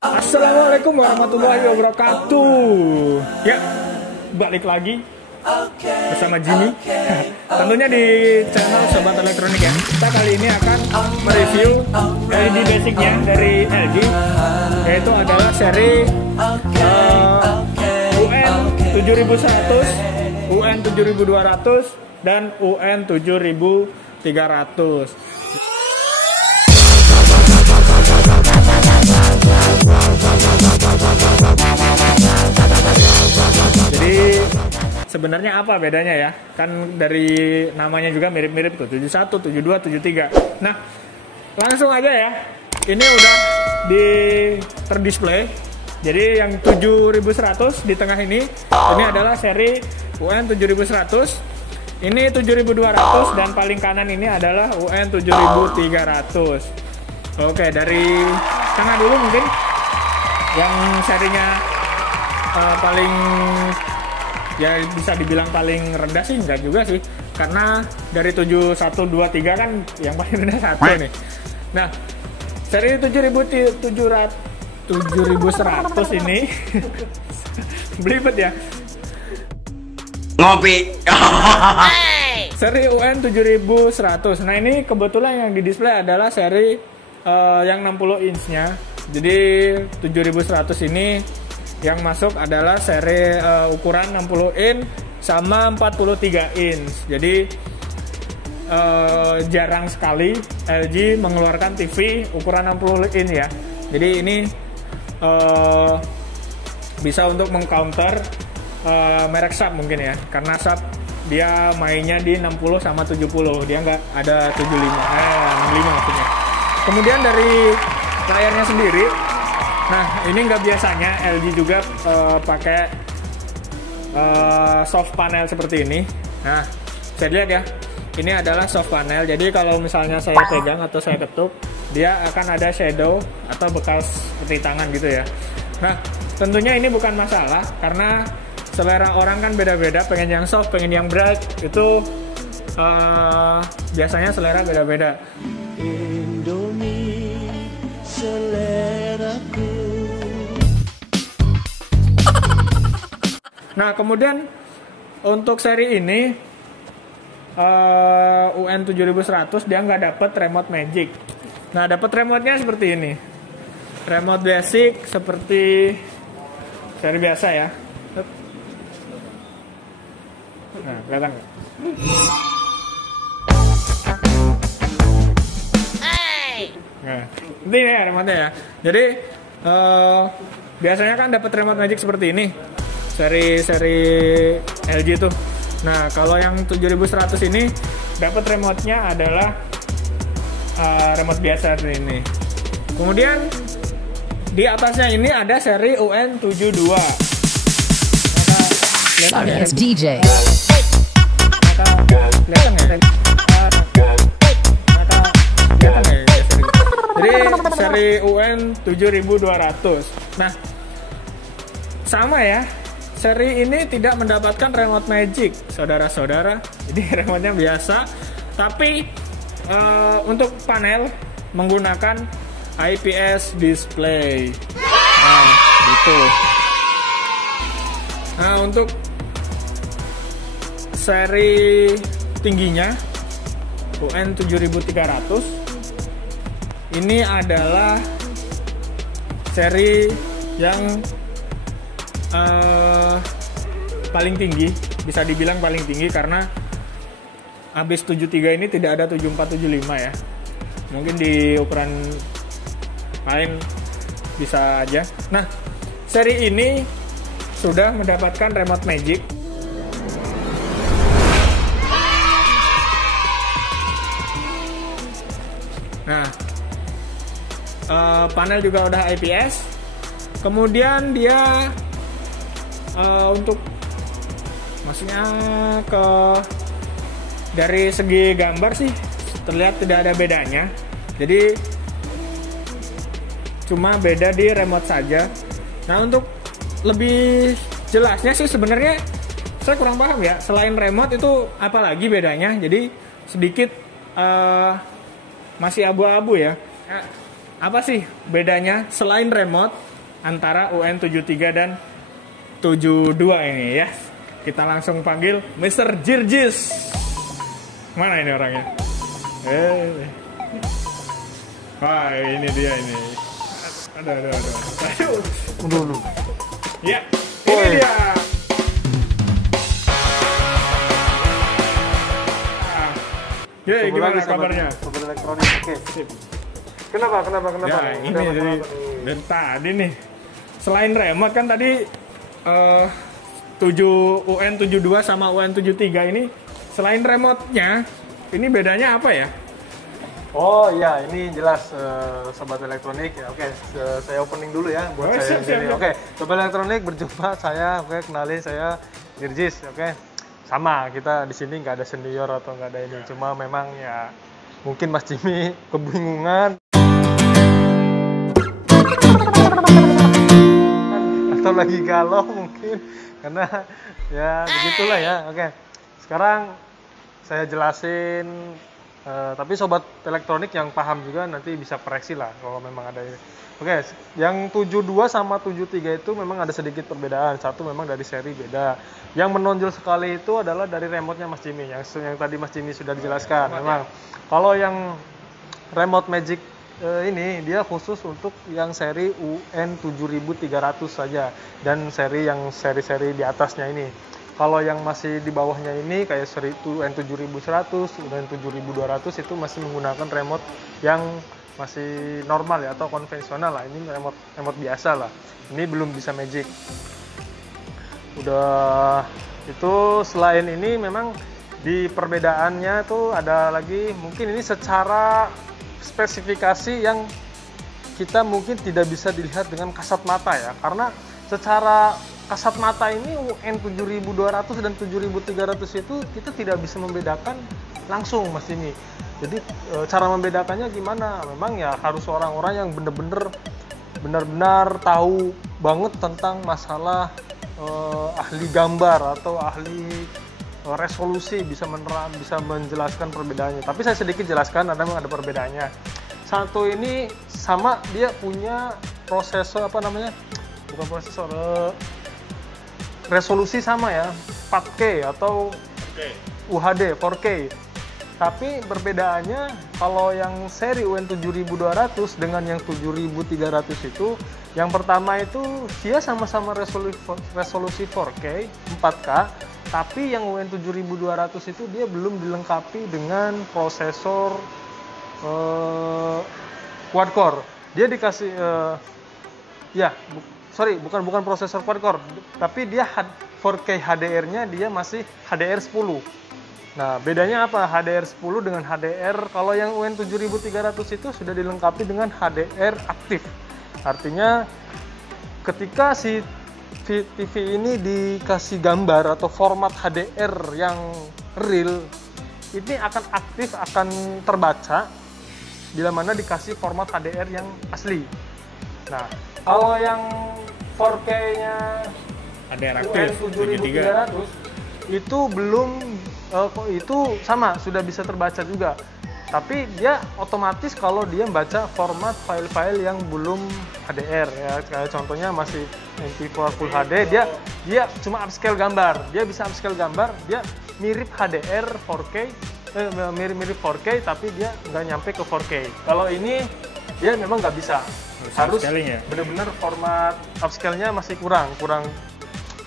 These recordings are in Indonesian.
Assalamualaikum warahmatullahi wabarakatuh. Ya, balik lagi bersama Jimmy. Tentunya di channel Sobat Elektronik ya. Kita kali ini akan mereview LED basicnya dari LG, yaitu adalah seri UN 7100, UN 7200, dan UN 7300. Jadi sebenarnya apa bedanya ya? Kan dari namanya juga mirip-mirip tuh, 71, 72, 73. Nah, langsung aja ya. Ini udah terdisplay. Jadi yang 7100 di tengah ini adalah seri UN 7100. Ini 7200 dan paling kanan ini adalah UN 7300. Oke, dari tengah dulu mungkin yang serinya paling ya bisa dibilang paling rendah sih, enggak juga sih, karena dari 7123 kan yang paling rendah 1 nih. Nah, seri 7100 ini belibet ya. Ngopi. Seri UN 7100. Nah, ini kebetulan yang di display adalah seri yang 60 inch-nya. Jadi 7100 ini yang masuk adalah seri ukuran 60 inch sama 43 inch. Jadi jarang sekali LG mengeluarkan TV ukuran 60 inch ya. Jadi ini bisa untuk mengcounter merek Sharp mungkin ya, karena Sharp dia mainnya di 60 sama 70, dia nggak ada 65 maksudnya. Kemudian dari layarnya sendiri, nah ini nggak biasanya LG juga pakai soft panel seperti ini. Nah, saya lihat ya, ini adalah soft panel. Jadi kalau misalnya saya pegang atau saya ketuk, dia akan ada shadow atau bekas seperti tangan gitu ya. Nah, tentunya ini bukan masalah karena selera orang kan beda-beda, pengen yang soft, pengen yang bright, itu biasanya selera beda-beda. Nah, kemudian untuk seri ini UN 7100 dia nggak dapat remote magic. Nah, dapat remote-nya seperti ini. Remote basic seperti seri biasa ya. Nah, kelihatan nggak? Nah, ini ya remote-nya ya. Jadi biasanya kan dapat remote magic seperti ini. Seri LG itu. Nah, kalau yang 7100 ini dapat remote-nya adalah remote biasa seperti ini. Kemudian di atasnya ini ada seri UN 72. Sorry, it's DJ. Kelihatan ya? Jadi seri UN 7200. Nah, sama ya. Seri ini tidak mendapatkan remote magic, saudara-saudara. Jadi remote-nya biasa, tapi untuk panel menggunakan IPS display. Nah, gitu. Nah, untuk seri tingginya UN 7300 ini adalah seri yang paling tinggi, bisa dibilang paling tinggi karena habis 73 ini tidak ada 74, 75 ya. Mungkin di ukuran lain bisa aja. Nah, seri ini sudah mendapatkan remote magic. Nah, panel juga udah IPS. Kemudian dia untuk maksudnya dari segi gambar sih terlihat tidak ada bedanya. Jadi cuma beda di remote saja. Nah, untuk lebih jelasnya sih sebenarnya saya kurang paham ya. Selain remote itu apa lagi bedanya? Jadi sedikit masih abu-abu ya. Apa sih bedanya selain remote? antara UN73 dan 72 ini ya. Kita langsung panggil Mr. Jirjis. Mana ini orangnya? Wah, ini dia ini. Aduh. Aduh. Ya, ini dia. Ya, gimana kabarnya? Sobat elektronik. Oke. Sip. Kenapa? Ya, ini dari tadi nih. Selain remote kan tadi 7 UN72 sama UN73 ini selain remote-nya, ini bedanya apa ya? Oh iya, ini jelas sobat elektronik ya. Oke, saya opening dulu ya buat saya sendiri. Oke, sobat elektronik berjumpa saya. Oke, kenalin saya Jirjis. Oke, sama kita di sini nggak ada senior atau nggak ada ini. Cuma memang ya mungkin Mas Jimmy kebingungan atau lagi galau mungkin karena ya begitulah ya. Oke, sekarang saya jelasin. Tapi sobat elektronik yang paham juga nanti bisa koreksi lah kalau memang ada ini. Oke, yang 72 sama 73 itu memang ada sedikit perbedaan. Satu memang dari seri beda. Yang menonjol sekali itu adalah dari remote-nya Mas Jimmy. Yang tadi Mas Jimmy sudah dijelaskan. Memang kalau yang remote Magic ini dia khusus untuk yang seri UN7300 saja dan seri di atasnya ini. Kalau yang masih di bawahnya ini kayak seri UN7100 dan 7200 itu masih menggunakan remote yang masih normal ya atau konvensional lah. Ini remote biasa lah. Ini belum bisa Magic. Udah itu selain ini memang di perbedaannya tuh ada lagi mungkin ini secara spesifikasi yang kita mungkin tidak bisa dilihat dengan kasat mata ya, karena secara kasat mata ini UN7200 dan 7300 itu kita tidak bisa membedakan langsung Mas ini. Jadi cara membedakannya gimana? Memang ya harus orang-orang yang benar-benar tahu banget tentang masalah ahli gambar atau ahli resolusi bisa menjelaskan perbedaannya. Tapi saya sedikit jelaskan, memang ada perbedaannya. Satu ini sama dia punya prosesor bukan prosesor, resolusi sama ya, 4K atau UHD 4K. Tapi perbedaannya kalau yang seri UN7200 dengan yang 7300 itu, yang pertama itu dia sama-sama resolusi 4K, 4K, tapi yang UN7200 itu dia belum dilengkapi dengan prosesor quad core. Dia dikasih bukan prosesor quad core, tapi dia 4K HDR-nya dia masih HDR10. Nah, bedanya apa HDR10 dengan HDR? Kalau yang UN7300 itu sudah dilengkapi dengan HDR aktif. Artinya ketika si TV ini dikasih gambar atau format HDR yang real, ini akan aktif, akan terbaca bila mana dikasih format HDR yang asli. Nah, kalau yang 4K-nya HDR aktif 7300 itu belum itu sama, sudah bisa terbaca juga. Tapi dia otomatis kalau dia membaca format file-file yang belum HDR ya, kayak contohnya masih MP4 Full HD, dia cuma upscale gambar. Dia bisa upscale gambar, dia mirip HDR 4K, mirip 4K tapi dia nggak nyampe ke 4K. Kalau ini dia memang nggak bisa. Harus benar-benar format upscale-nya masih kurang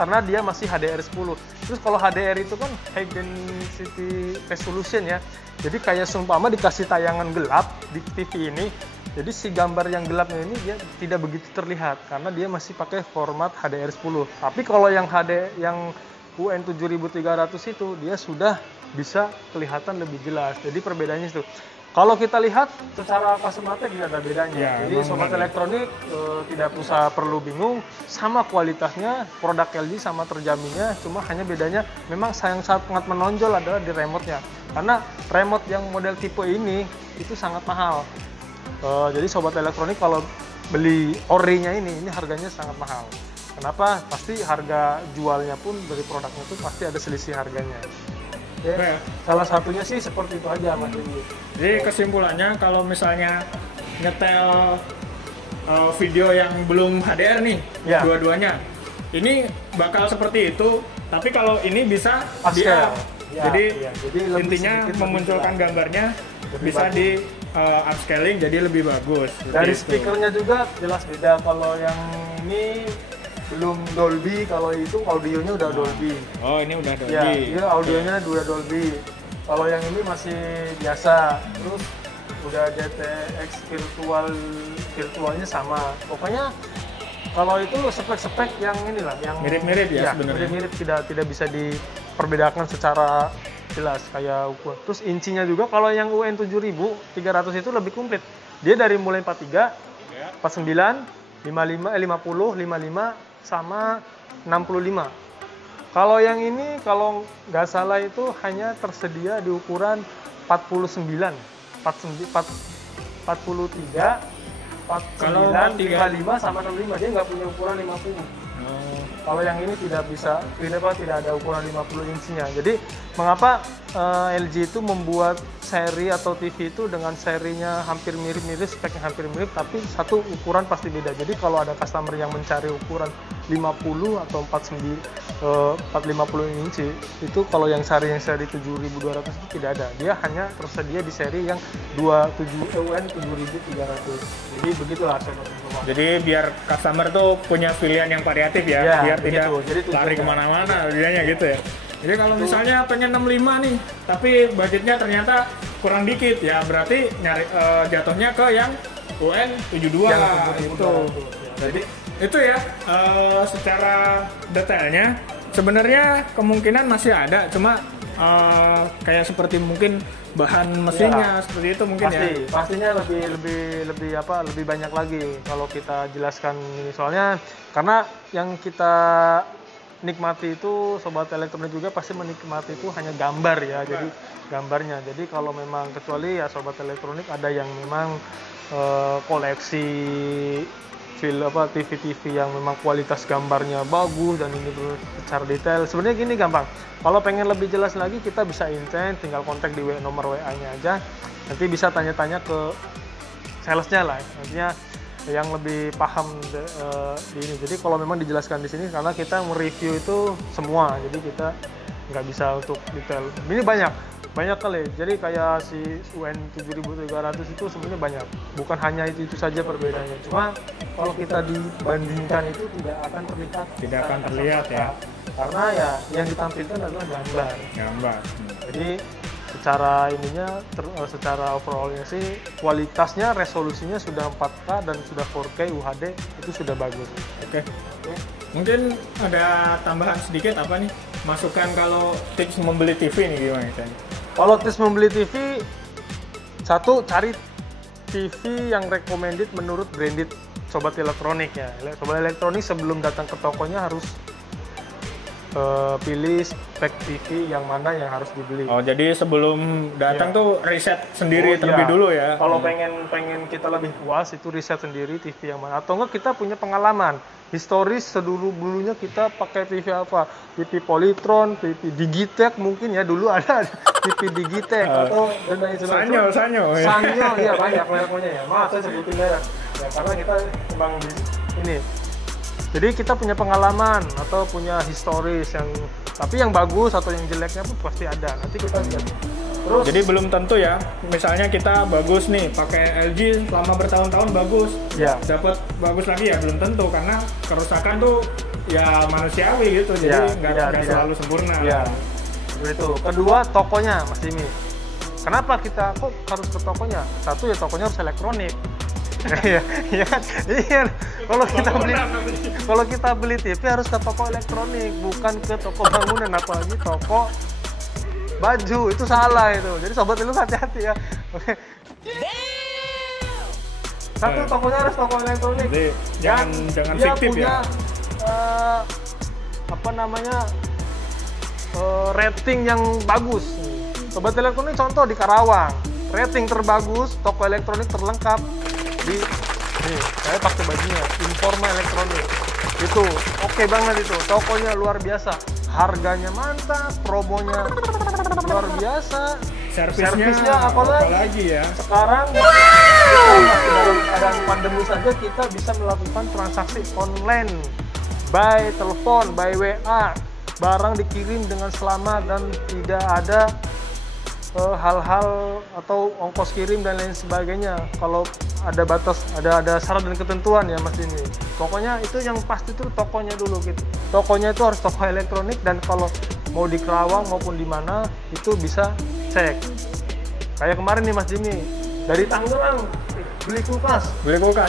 karena dia masih HDR10. Terus kalau HDR itu kan high density resolution ya. Jadi kayak seumpama dikasih tayangan gelap di TV ini, jadi si gambar yang gelapnya ini dia tidak begitu terlihat karena dia masih pakai format HDR10. Tapi kalau yang UN7300 itu dia sudah bisa kelihatan lebih jelas. Jadi perbedaannya itu. Kalau kita lihat secara kasat mata tidak ada bedanya. Ya, jadi sobat elektronik tidak usah perlu bingung, sama kualitasnya, produk LG sama terjaminnya, cuma hanya bedanya memang yang sangat menonjol adalah di remote-nya. Karena remote yang model tipe ini itu sangat mahal. Jadi sobat elektronik kalau beli orinya ini harganya sangat mahal. Kenapa? Pasti harga jualnya pun dari produknya itu pasti ada selisih harganya. Ya, salah satunya sih seperti itu aja Mas. Jadi kesimpulannya kalau misalnya nyetel video yang belum HDR nih, Ya. dua-duanya. Ini bakal seperti itu, tapi kalau ini bisa di Upscale. up. Ya, Jadi, ya. Jadi lebih intinya sedikit, lebih memunculkan jelas. gambarnya Lebih bisa bagus. di upscaling jadi lebih bagus. Seperti Dari itu. speakernya juga jelas beda. Kalau yang ini belum Dolby, kalau itu audionya udah Dolby. Oh, ini udah Ya, Dolby. dia audionya udah Dolby. Kalau yang ini masih biasa. Terus udah DTX virtualnya sama. Pokoknya kalau itu spek-spek yang inilah, yang Mirip-mirip ya sebenarnya. Mirip-mirip, tidak bisa diperbedakan secara jelas kayak ukuran. Terus incinya juga kalau yang UN 7300 itu lebih komplit. Dia dari mulai 43, Ya. 49, 50, 55 sama 65. Kalau yang ini kalau nggak salah itu hanya tersedia di ukuran 49, 43, 49, 55 sama 65. Dia nggak punya ukuran 50. Oh. Kalau yang ini tidak bisa, tidak ada ukuran 50 in치nya. Jadi mengapa LG itu membuat seri atau TV itu dengan serinya hampir mirip-mirip, speknya hampir mirip, tapi satu ukuran pasti beda. Jadi kalau ada customer yang mencari ukuran 50 atau 450 inci, itu kalau yang seri 7200 itu tidak ada. Dia hanya tersedia di seri yang UN 7300. Jadi begitulah sobat-sobat. Jadi biar customer tuh punya pilihan yang variatif ya, Ya, biar begitu. tidak Jadi tujuannya. lari kemana-mana dianya gitu ya. Jadi kalau misalnya pengen 65 nih, tapi budgetnya ternyata kurang dikit ya, berarti nyari jatuhnya ke yang UN 72 Yang itu. 7200, ya. Jadi itu ya secara detailnya sebenarnya kemungkinan masih ada, cuma kayak seperti mungkin bahan mesinnya seperti itu mungkin pastinya lebih banyak lagi kalau kita jelaskan ini, soalnya karena yang kita nikmati itu sobat elektronik juga pasti menikmati itu hanya gambar ya, jadi gambarnya. Jadi kalau memang kecuali ya sobat elektronik ada yang memang koleksi TV-TV yang memang kualitas gambarnya bagus dan ini secara detail. Sebenarnya gini gampang. Kalau pengen lebih jelas lagi kita bisa intent, tinggal kontak di nomor WA-nya aja. Nanti bisa tanya-tanya ke salesnya lah. Nantinya yang lebih paham di ini. Jadi kalau memang dijelaskan di sini karena kita mereview itu semua, jadi kita nggak bisa untuk detail. Ini banyak kali. Jadi kayak si UN 7300 itu sebenarnya banyak. Bukan hanya itu saja perbedaannya. Cuma kalau kita dibandingkan itu tidak akan terlihat. Tidak akan terlihat ya. Karena ya yang ditampilkan adalah gambar. Gambar. Jadi secara secara overallnya sih kualitasnya, resolusinya sudah 4K dan sudah 4K UHD, itu sudah bagus. Oke. Mungkin ada tambahan sedikit apa nih? Masukan kalau tips membeli TV nih gimana Chan? Kalau tips membeli TV, satu cari TV yang recommended menurut branded sobat elektronik ya. Sobat elektronik sebelum datang ke tokonya harus pilih spek TV yang mana yang harus dibeli. Oh, jadi sebelum datang tuh riset sendiri terlebih dulu ya. Kalau pengen kita lebih puas itu riset sendiri TV yang mana. Atau enggak kita punya pengalaman historis dulunya kita pakai TV apa? TV Polytron, TV Digitech mungkin ya, dulu ada TV Digitech atau dan lain sebagainya. Sanyo. Iya banyak mereknya ya. Maaf saya sebutin merek. Ya karena kita memang ini. Jadi kita punya pengalaman atau punya historis yang tapi yang bagus atau yang jeleknya pun pasti ada. Nanti kita lihat. Terus Jadi belum tentu ya. Misalnya kita bagus nih pakai LG selama bertahun-tahun bagus. ya, Dapat bagus lagi ya belum tentu karena kerusakan tuh ya manusiawi gitu. Jadi nggak selalu sempurna. ya. Begitu. Kedua tokonya Mas Dimi. Kenapa kita kok harus ke tokonya? Satu ya tokonya harus elektronik. Iya, iya kan? Iya. Kalau kita beli TV harus ke toko elektronik, bukan ke toko bangunan, apalagi toko baju. Itu salah itu. Jadi sobat lu hati-hati ya. Oke. Satu tokonya harus toko elektronik. Jadi jangan dia fiktif punya, ya. Rating yang bagus. Sobat elektronik contoh di Karawang, rating terbagus, toko elektronik terlengkap di nih, saya pakai bajunya Informa Elektronik. Itu oke banget itu. Tokonya luar biasa. Harganya mantap, promonya luar biasa. servisnya apalagi ya. Sekarang dalam keadaan pandemi saja kita bisa melakukan transaksi online, by telepon, by WA, barang dikirim dengan selamat dan tidak ada hal-hal atau ongkos kirim dan lain sebagainya. Kalau ada batas, ada syarat dan ketentuan ya Mas ini. Pokoknya itu yang pasti itu tokonya dulu gitu. Tokonya itu harus toko elektronik, dan kalau mau di Kerawang maupun di mana itu bisa cek. Kayak kemarin nih Mas Jimmy dari Tangerang beli kulkas.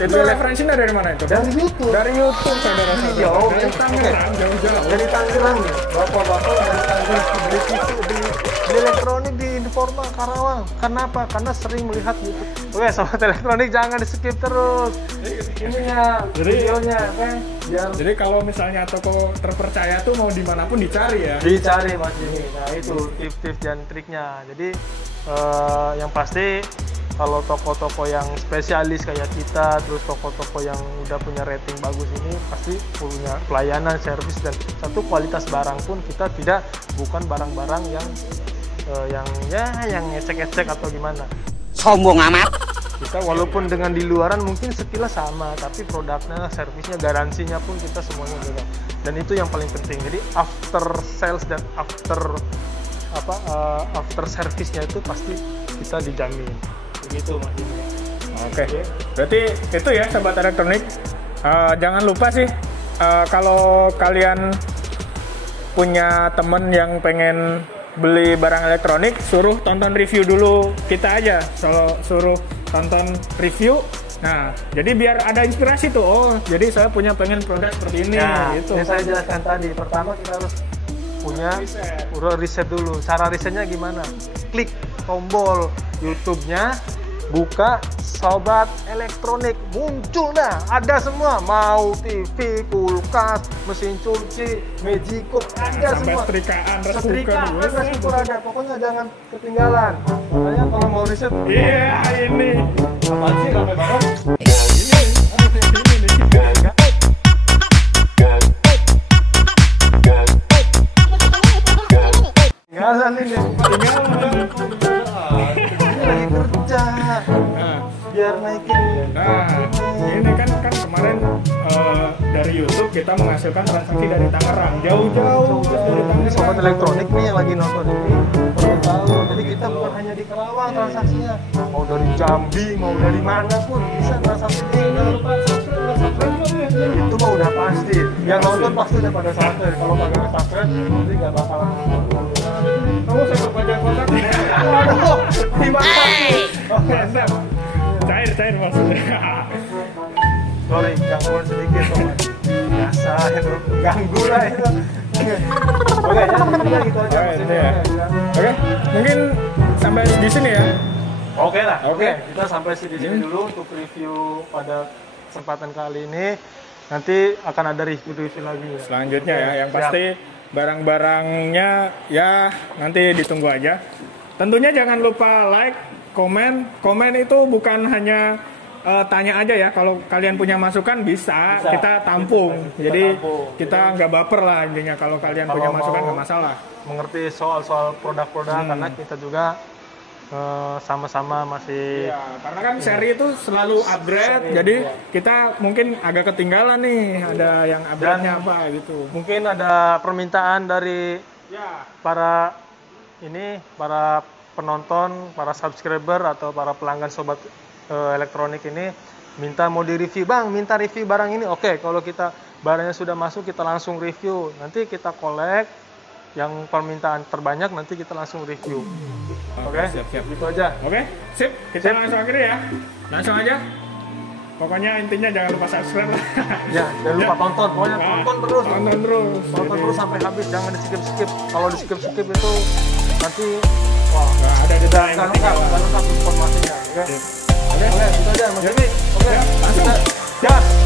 Itu referensinya dari mana itu? Dari YouTube. Dari YouTube saudara-saudara. Jauh. Dari Tangerang, jauh-jauh. Dari Tangerang nih. Bapak-bapak dari Tangerang beli TV, beli elektronik di Informa Karawang. Kenapa? Karena sering melihat YouTube. Oke, sobat elektronik jangan di skip terus. Ininya, videonya, oke? Jadi kalau misalnya toko terpercaya tuh mau dimanapun dicari ya? Dicari Mas Jimmy. Nah itu tips-tips dan triknya. Jadi yang pasti kalau toko-toko yang spesialis kayak kita, terus toko-toko yang udah punya rating bagus ini pasti punya pelayanan, servis, dan satu kualitas barang pun kita bukan barang-barang yang ngecek-ngecek atau gimana. Sombong amat. Kita walaupun dengan di luaran mungkin sekilas sama, tapi produknya, servisnya, garansinya pun kita semuanya beda. Dan itu yang paling penting. Jadi after sales dan after service-nya itu pasti kita dijamin. Begitu Mas Jimmy. Oke. Berarti itu ya sobat elektronik. Jangan lupa sih kalau kalian punya temen yang pengen beli barang elektronik, suruh tonton review dulu kita aja. Suruh tonton review. Nah, jadi biar ada inspirasi tuh. Oh, jadi saya pengen produk seperti ini. Nah, gitu. Yang saya jelaskan tadi. Pertama kita harus punya riset dulu. Cara risetnya gimana? Klik tombol YouTube-nya, buka sobat elektronik, muncul dah, ada semua, mau TV, kulkas, mesin cuci, Magico, ada sampai semua. setrikaan, Reskuker ada, pokoknya jangan ketinggalan. Makanya kalau mau riset, iya ini. apaan sih rame banget? Tinggalan ini, lagi kerja, biar naikin. Nah, ini kan kemarin dari YouTube kita menghasilkan transaksi dari Tangerang, jauh-jauh dari Ini sobat Tangerang. elektronik nih yang lagi nonton ini perlu tahu. Jadi kita bukan hanya di Kerawang transaksinya, mau dari Jambi, mau dari mana pun bisa transaksi di sini. Jangan lupa subscribe. Itu mah udah pasti. Yang nonton pasti udah pada subscribe. Kalau nggak subscribe, nanti nggak bakalan. Kamu saya baca kontak. Waduh, gimana? Oke, siap. Cair maksudnya. Sorry, gangguan sedikit sobat. Biasa itu, ganggu lah itu. Oke, jadi gitu aja. Oke, mungkin sampai di sini ya. Oke lah. Oke. Kita sampai di sini dulu untuk review pada kesempatan kali ini. Nanti akan ada review lagi ya. Selanjutnya ya, yang pasti barang-barangnya ya nanti ditunggu aja. Tentunya jangan lupa like, komen. Komen itu bukan hanya tanya aja ya. Kalau kalian punya masukan bisa kita tampung. Jadi kita nggak baper lah intinya. Kalau kalian punya masukan nggak masalah. Mengerti soal-soal produk-produk karena kita juga sama-sama masih. Iya, karena kan seri itu selalu upgrade. Jadi kita mungkin agak ketinggalan nih. Ada yang upgrade-nya apa gitu. Mungkin ada permintaan dari para penonton, para subscriber atau para pelanggan sobat elektronik ini minta mau di-review, Bang, minta review barang ini. Oke, kalau kita barangnya sudah masuk kita langsung review. Nanti kita collect yang permintaan terbanyak, nanti kita langsung review. Oke, siap. gitu aja. Oke, sip. Kita langsung akhiri ya. Langsung aja. Pokoknya intinya jangan lupa subscribe lah. Ya, jangan lupa tonton. Pokoknya tonton terus. Tonton terus Sampai habis, jangan di-skip-skip. Kalau di-skip-skip itu nanti nggak ada detail yang nggak lengkap informasinya. Oke, gitu aja Mas Jimmy. Oke, langsung. gas.